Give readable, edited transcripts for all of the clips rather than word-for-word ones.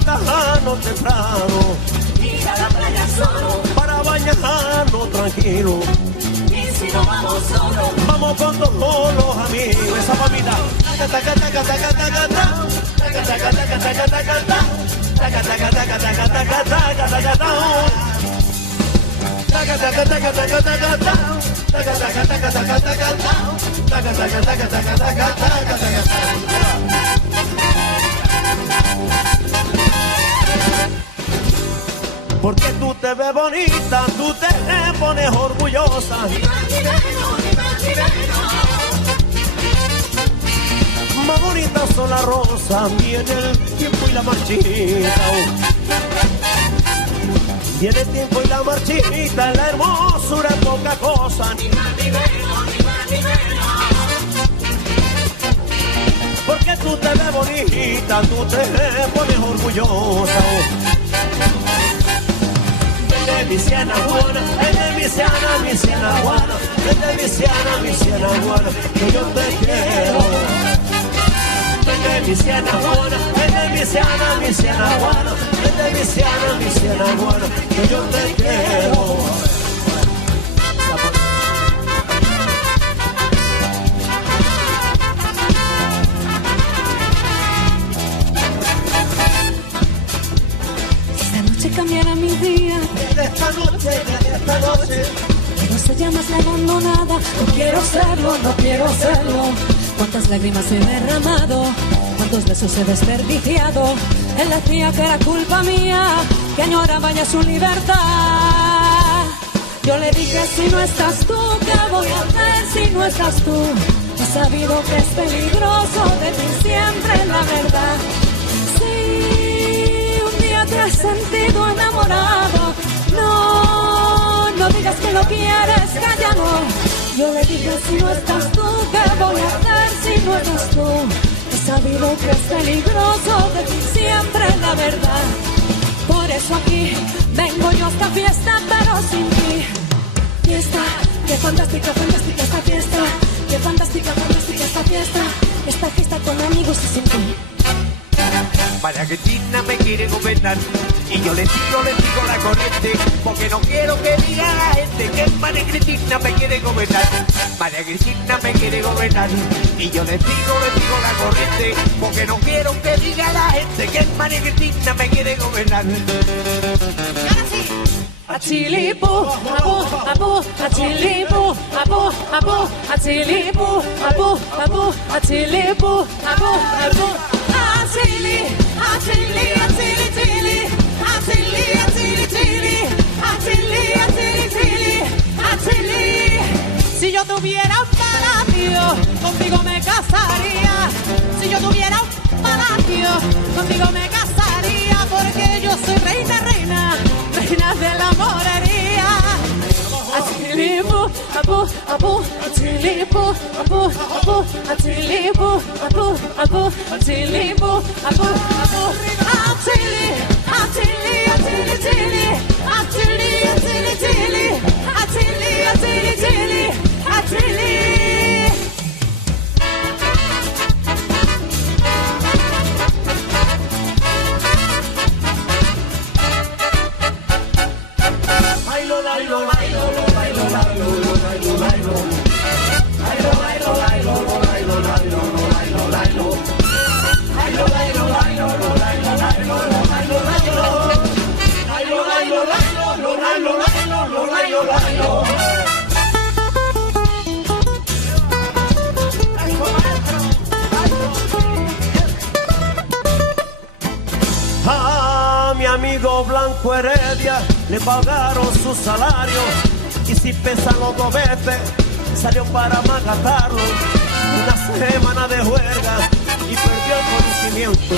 levantarnos temprano, ir a la playa solo, para bañarnos tranquilo. y si no vamos solo, Vamos con todos los amigos. Esa mamita. Taca, taca, taca, taca, taca, taca. Taca, taca, taca, taca, taca, taca. Taca, taca, taca, taca, taca, taca, taca, taca. Taca, taca, taca, taca, taca, taca. Taca, taca, taca, taca, taca, taca. Taca, taca, taca, taca, taca, taca, taca. Porque tú te ves bonita, tú te pones orgullosa. Más bonitas son las rosas, viene el tiempo y la marchita. Viene el tiempo y la marchita, la hermosura es poca cosa. Ni más ni menos, ni más ni menos. Porque tú te ves bonita, tú te pones orgullosa. Mi siena buena, mi siena guana, mi siena guana, que yo te quiero. Mi siena buena, mi siena guana, mi siena guana, que yo te quiero. esta noche cambiará mi día. Esta noche, No se llamas la abandonada, no quiero serlo, no quiero serlo. Cuántas lágrimas he derramado, cuántos besos he desperdiciado. Él decía que era culpa mía, que añoraba ya su libertad. Yo le dije si no estás tú, ¿qué voy a hacer si no estás tú? He sabido que es peligroso decir siempre la verdad. Si un día te has sentido enamorado, no digas que lo quieres, calla no. Yo le dije si no estás tú, ¿qué voy a hacer si no estás tú? He sabido que es peligroso decir siempre la verdad. Por eso aquí vengo yo a esta fiesta, pero sin ti. Fiesta, qué fantástica, fantástica esta fiesta. Qué fantástica, fantástica esta fiesta. Esta fiesta con amigos y sin ti. María Cristina me quiere gobernar y yo le sigo la corriente, porque no quiero que diga la gente que María Cristina me quiere gobernar. María Cristina me quiere gobernar y yo le sigo la corriente, porque no quiero que diga la gente que María Cristina me quiere gobernar. Achilipu, abu, abu, achilipu, abu, abu, achilipu, abu, abu, achilipu, abu, abu, achili, achili, achili, chili, achili, achili, chili, achili, achili, chili, achili. Si yo tuviera un palacio, contigo me casaría. Si yo tuviera un palacio, contigo me casaría, porque yo soy reina, reina, reina de la morería. Achilipu, abu, abu, achilipu, abu, abu, achilipu, abu, abu, achilipu, abu, abu, achili, achili, achili, chili, achili, achili, chili, achili, achili, chili, achili. A mi amigo Blanco Heredia le pagaron su salario y sin pensarlo dos veces salió para matarlo. Una semana de juerga y perdió el conocimiento.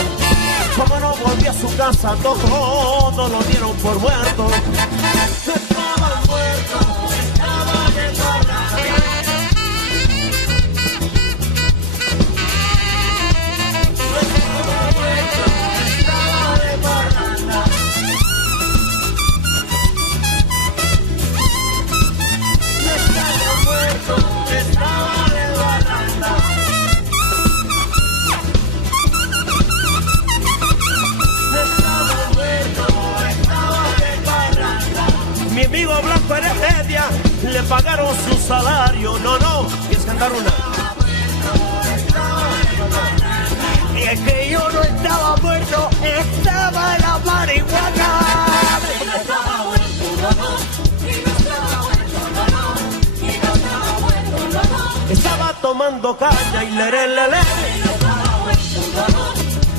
Como no volvió a su casa, todos lo dieron por muerto. Estaba muerto, estaba desbarrado. Estaba Blanco Heredia le pagaron su salario. No, no, ¿quieres cantar una? Y es que yo no estaba muerto, estaba la marihuana. Y no estaba muerto, no, no. Y no estaba muerto, no, no. Y no estaba muerto, no, no. Estaba tomando caña y lerelele. Y no estaba muerto, no, no.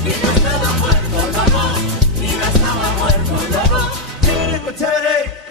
Y no estaba muerto, no, no. Y no estaba muerto, no, no. Chere, chere.